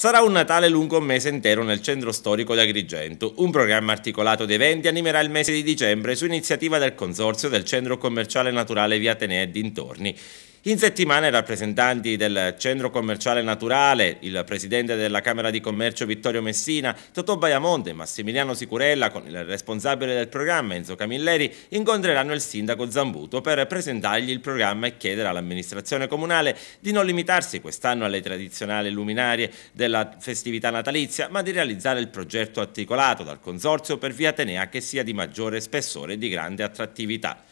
Sarà un Natale lungo un mese intero nel centro storico di Agrigento. Un programma articolato di eventi animerà il mese di dicembre su iniziativa del consorzio del centro commerciale naturale Via Tenea e dintorni. In settimana i rappresentanti del centro commerciale naturale, il presidente della Camera di Commercio Vittorio Messina, Totò Baiamonte e Massimiliano Sicurella con il responsabile del programma Enzo Camilleri incontreranno il sindaco Zambuto per presentargli il programma e chiedere all'amministrazione comunale di non limitarsi quest'anno alle tradizionali luminarie della festività natalizia, ma di realizzare il progetto articolato dal consorzio per Via Tenea che sia di maggiore spessore e di grande attrattività.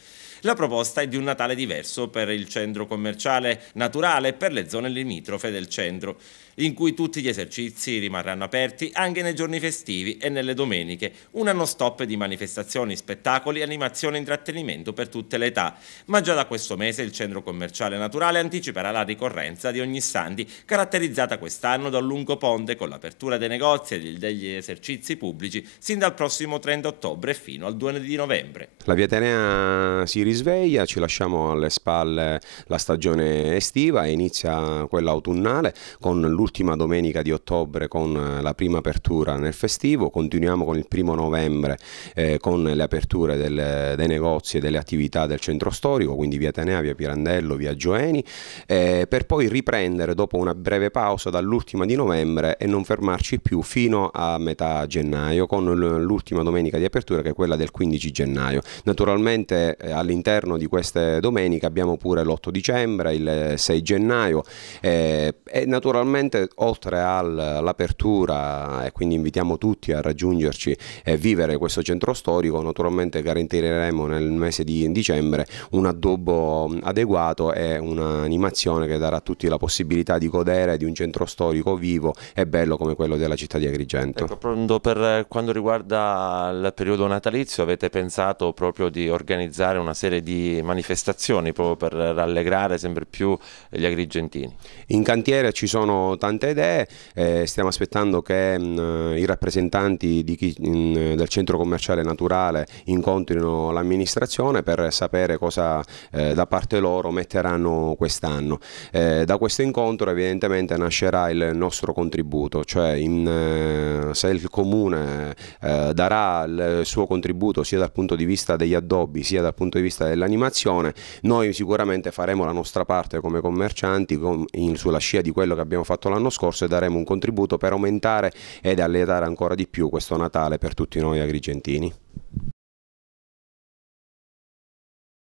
La proposta è di un Natale diverso per il centro commerciale naturale e per le zone limitrofe del centro, in cui tutti gli esercizi rimarranno aperti anche nei giorni festivi e nelle domeniche, un non stop di manifestazioni, spettacoli, animazione e intrattenimento per tutte le età. Ma già da questo mese il centro commerciale naturale anticiperà la ricorrenza di ogni Santi, caratterizzata quest'anno da un lungo ponte con l'apertura dei negozi e degli esercizi pubblici sin dal prossimo 30 ottobre fino al 2 di novembre. La Via Tenea si risveglia, ci lasciamo alle spalle la stagione estiva e inizia quella autunnale con l'ultima domenica di ottobre con la prima apertura nel festivo, continuiamo con il 1° novembre con le aperture dei negozi e delle attività del centro storico, quindi Via Tenea, Via Pirandello, Via Gioeni, per poi riprendere dopo una breve pausa dall'ultima di novembre e non fermarci più fino a metà gennaio con l'ultima domenica di apertura che è quella del 15 gennaio. Naturalmente all'interno di queste domeniche abbiamo pure l'8 dicembre, il 6 gennaio e naturalmente oltre all'apertura, e quindi invitiamo tutti a raggiungerci e vivere questo centro storico, naturalmente garantiremo nel mese di dicembre un addobbo adeguato e un'animazione che darà a tutti la possibilità di godere di un centro storico vivo e bello come quello della città di Agrigento. Ecco, proprio per quanto riguarda il periodo natalizio, avete pensato proprio di organizzare una serie di manifestazioni proprio per rallegrare sempre più gli agrigentini? In cantiere ci sono tante idee, stiamo aspettando che i rappresentanti del centro commerciale naturale incontrino l'amministrazione per sapere cosa da parte loro metteranno quest'anno. Da questo incontro evidentemente nascerà il nostro contributo, cioè se il comune darà il suo contributo sia dal punto di vista degli addobbi sia dal punto di vista dell'animazione, noi sicuramente faremo la nostra parte come commercianti sulla scia di quello che abbiamo fatto l'anno scorso e daremo un contributo per aumentare ed allietare ancora di più questo Natale per tutti noi agrigentini.